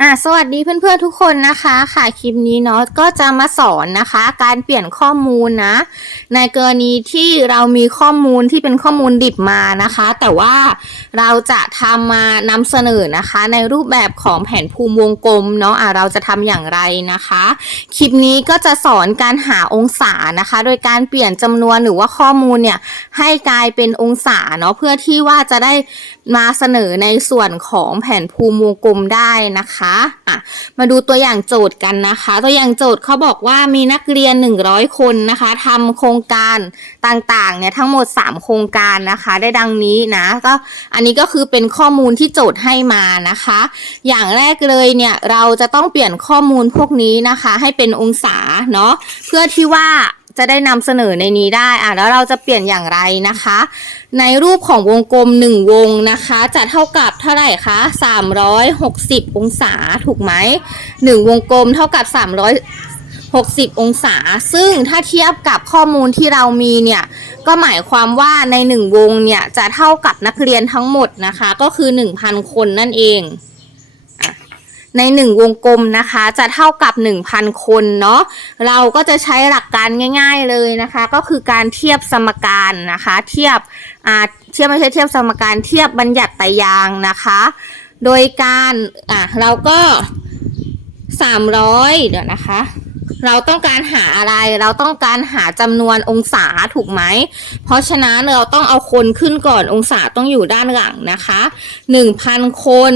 อะสวัสดีเพื่อนๆทุกคนนะคะ ค่ะคลิปนี้เนาะก็จะมาสอนนะคะ การเปลี่ยนข้อมูลนะ ในกรณีที่เรามีข้อมูลที่เป็นข้อมูลดิบมานะคะ แต่ว่าเราจะทำมานำเสนอนะคะ ในรูปแบบของแผนภูมิวงกลมเนาะอะเราจะทำอย่างไรนะคะ คลิปนี้ก็จะสอนการหาองศานะคะ โดยการเปลี่ยนจำนวนหรือว่าข้อมูลเนี่ยให้กลายเป็นองศาเนาะเพื่อที่ว่าจะได้มาเสนอในส่วนของแผนภูมิวงกลมได้นะคะอะมาดูตัวอย่างโจทย์กันนะคะ ตัวอย่างโจทย์เขาบอกว่ามีนักเรียน 100 คนนะคะทำโครงการต่างๆเนี่ยทั้งหมด 3 โครงการนะคะ ได้ดังนี้นะก็อันนี้ก็คือเป็นข้อมูลที่โจทย์ให้มานะคะ อย่างแรกเลยเนี่ยเราจะต้องเปลี่ยนข้อมูลพวกนี้นะคะ ให้เป็นองศาเนาะเพื่อที่ว่า จะได้นำเสนอในนี้ได้อะแล้วเราจะเปลี่ยนอย่างไรนะคะ ในรูปของวงกลม 1 วงนะคะ จะเท่ากับเท่าไหร่คะ360 องศาถูกไหม1วงกลมเท่ากับ 360 องศา ซึ่งถ้าเทียบกับข้อมูลที่เรามีเนี่ยก็หมายความว่าใน 1 วงเนี่ยจะเท่ากับนักเรียนทั้งหมดนะคะ ก็คือ 1,000 คนนั่นเอง ใน 1 วงกลมนะคะ จะเท่ากับ 1,000 คนเนาะเราก็จะใช้หลักการง่าย ๆเลยนะคะ ก็คือการเทียบสมการนะคะ เทียบอ่าเทียบไม่ใช่เทียบสมการเทียบบัญญัติไตรยางนะคะ โดยการอะเราก็ 300 เดี๋ยวนะคะเราต้องการหาอะไร เราต้องการหาจำนวนองศาถูกไหม เพราะฉะนั้นเราต้องเอาคนขึ้นก่อนองศาต้องอยู่ด้านหลังนะคะ 1,000 คน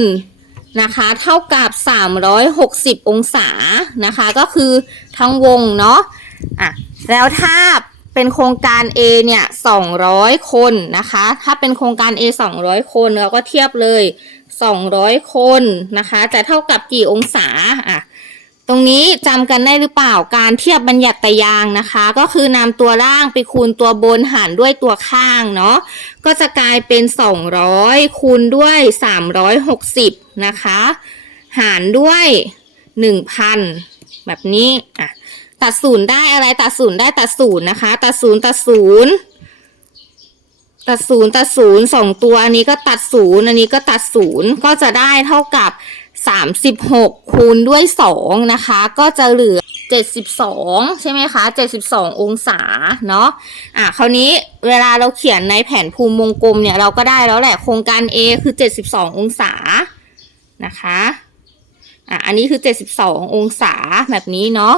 นะคะเท่ากับ 360 องศานะคะ ก็คือทั้งวงเนาะอะแล้วถ้าเป็นโครงการ A เนี่ย 200 คนนะคะ ถ้าเป็นโครงการ A 200 คนเราก็เทียบเลย 200 คนนะคะ จะเท่ากับกี่องศาอะ ตรงนี้จำกันได้หรือเปล่าการเทียบบัญญัติยางนะคะ ก็คือนำตัวล่างไปคูณตัวบนหารด้วยตัวข้างเนาะก็จะกลายเป็น 200 คูณด้วย 360 นะคะ หารด้วย 1,000 แบบนี้อะตัดศูนย์ได้อะไรตัดศูนย์ได้ตัดศูนย์นะคะ ตัดศูนย์ตัดศูนย์ตัดศูนย์ตัดศูนย์สองตัวอันนี้ก็ตัดศูนย์อันนี้ก็ตัดศูนย์ก็จะได้เท่ากับ 36 คูณด้วย 2 นะคะ ก็จะเหลือ 72 ใช่ไหมคะ 72 องศาเนาะอะคราวนี้เวลาเราเขียนในแผนภูมิวงกลมเนี่ย เราก็ได้แล้วแหละโครงการ A คือ 72 องศานะคะอะอันนี้คือ 72 องศาแบบนี้เนาะ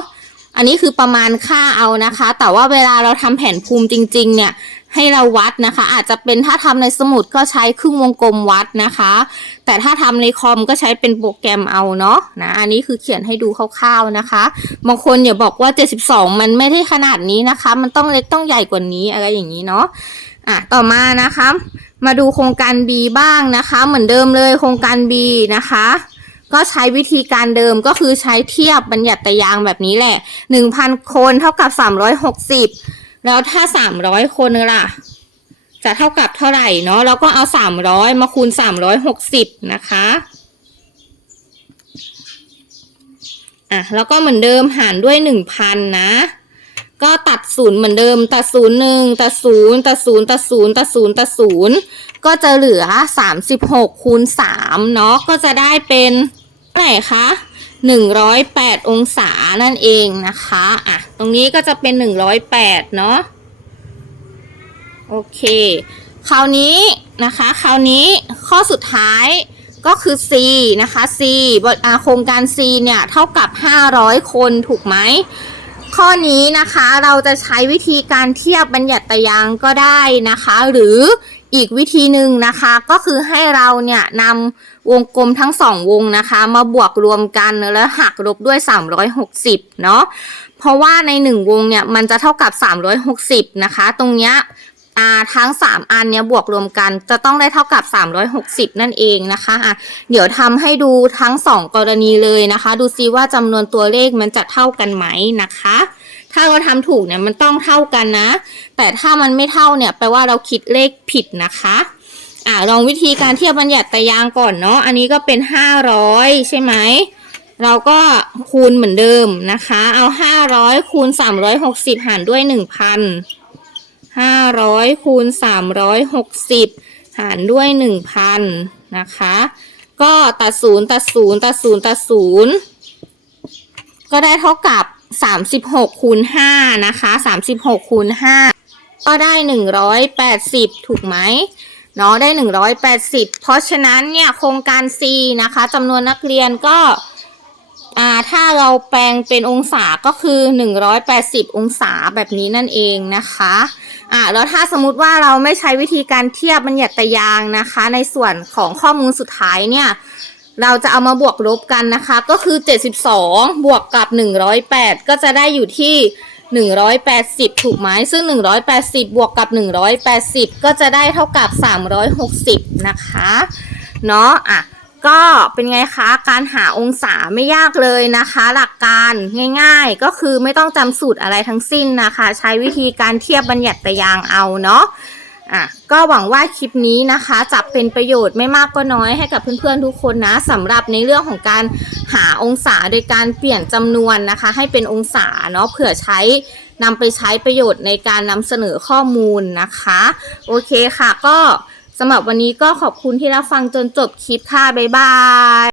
อันนี้คือประมาณค่าเอานะคะ แต่ว่าเวลาเราทำแผนภูมิจริง ๆ เนี่ย ให้เราวัดนะคะ อาจจะเป็นถ้าทำในสมุดก็ใช้ครึ่งวงกลมวัดนะคะ แต่ถ้าทำในคอมก็ใช้เป็นโปรแกรมเอาเนาะนะอันนี้คือเขียนให้ดูคร่าวๆนะคะ บางคนอย่าบอกว่า 72 มันไม่ได้ขนาดนี้นะคะ มันต้องเล็กต้องใหญ่กว่านี้อะไรอย่างนี้เนาะอะต่อมานะคะ มาดูโครงการ B บ้างนะคะ เหมือนเดิมเลยโครงการ B นะคะก็ใช้วิธีการเดิมก็คือใช้เทียบบัญญัติตรยางแบบนี้แหละ 1,000 คนเท่ากับ 360 แล้วถ้า300คนล่ะ จะเท่ากับเท่าไหร่เนาะเราก็เอา300มาคูณ360นะคะอะแล้วก็เหมือนเดิมหารด้วย1,000นะ ก็ตัดศูนย์เหมือนเดิม ตัดศูนย์หนึ่งตัดศูนย์ตัดศูนย์ตัดศูนย์ตัดศูนย์ตัดศูนย์ก็จะเหลือ36คูณ3เนาะก็จะได้เป็นเท่าไหร่คะ108องศานั่นเองนะคะอะ รงนี้ก็จะเป็นหนึ่งร้อยแปดเนาะโอเค คราวนี้นะคะ คราวนี้ข้อสุดท้ายก็คือ C นะคะ C บทโครงการ C เนี่ย เท่ากับ 500 คนถูกไหม ข้อนี้นะคะเราจะใช้วิธีการเทียบบัญญัติตยางก็ได้นะคะ หรืออีกวิธีหนึ่งนะคะ ก็คือให้เราเนี่ยนำวงกลมทั้งสองวงนะคะ มาบวกรวมกันแล้วหักลบด้วย 360 เนาะเพราะว่าใน 1 วงเนี่ยมันจะเท่ากับ 360 นะคะ ตรงเนี้ย อ่าทั้ง 3 อันเนี้ยบวกรวมกันจะต้องได้เท่ากับ 360 นั่นเองนะคะอะเดี๋ยวทำให้ดูทั้ง 2 กรณีเลยนะคะ ดูซิว่าจำนวนตัวเลขมันจะเท่ากันไหมนะคะ ถ้าเราทำถูกเนี่ยมันต้องเท่ากันนะ แต่ถ้ามันไม่เท่าเนี่ยแปลว่าเราคิดเลขผิดนะคะอ่าลองวิธีการเทียบบัญญัติตรยางก่อนเนาะอันนี้ก็เป็น 500 ใช่ไหมเราก็คูณเหมือนเดิมนะคะ เอา 500คูณ360 หารด้วย 1,000 500 คูณ360หารด้วย1,000นะคะ ก็ตัดศูนย์ตัดศูนย์ตัดศูนย์ตัดศูนย์ก็ได้เท่ากับสามสิบหกคูณห้านะคะสามสิบหกคูณห้าก็ได้หนึ่งร้อยแปดสิบถูกไหมเนาะได้หนึ่งร้อยแปดสิบเพราะฉะนั้นเนี่ยโครงการ C นะคะจำนวนนักเรียนก็อ่าถ้าเราแปลงเป็นองศาก็คือ 180 องศาแบบนี้นั่นเองนะคะ อ่าแล้วถ้าสมมติว่าเราไม่ใช้วิธีการเทียบบัญญัติตยางนะคะ ในส่วนของข้อมูลสุดท้ายเนี่ย เราจะเอามาบวกลบกันนะคะ ก็คือ 72 บวกกับ 108 ก็จะได้อยู่ที่ 180 ถูกไหมซึ่ง 180 บวกกับ 180 ก็จะได้เท่ากับ 360 นะคะ เนาะอะ ก็เป็นไงคะ การหาองศาไม่ยากเลยนะคะ หลักการง่ายๆ ก็คือไม่ต้องจำสูตรอะไรทั้งสิ้นนะคะ ใช้วิธีการเทียบบัญญัติตยางเอาเนาะอะก็หวังว่าคลิปนี้นะคะจะเป็นประโยชน์ไม่มากก็น้อยให้กับเพื่อนๆทุกคนนะสำหรับในเรื่องของการหาองศาโดยการเปลี่ยนจำนวนนะคะ ให้เป็นองศาเนาะเผื่อใช้นำไปใช้ประโยชน์ในการนำเสนอข้อมูลนะคะ โอเคค่ะก็ สำหรับวันนี้ก็ขอบคุณที่รับฟังจนจบคลิปค่ะ บ๊ายบาย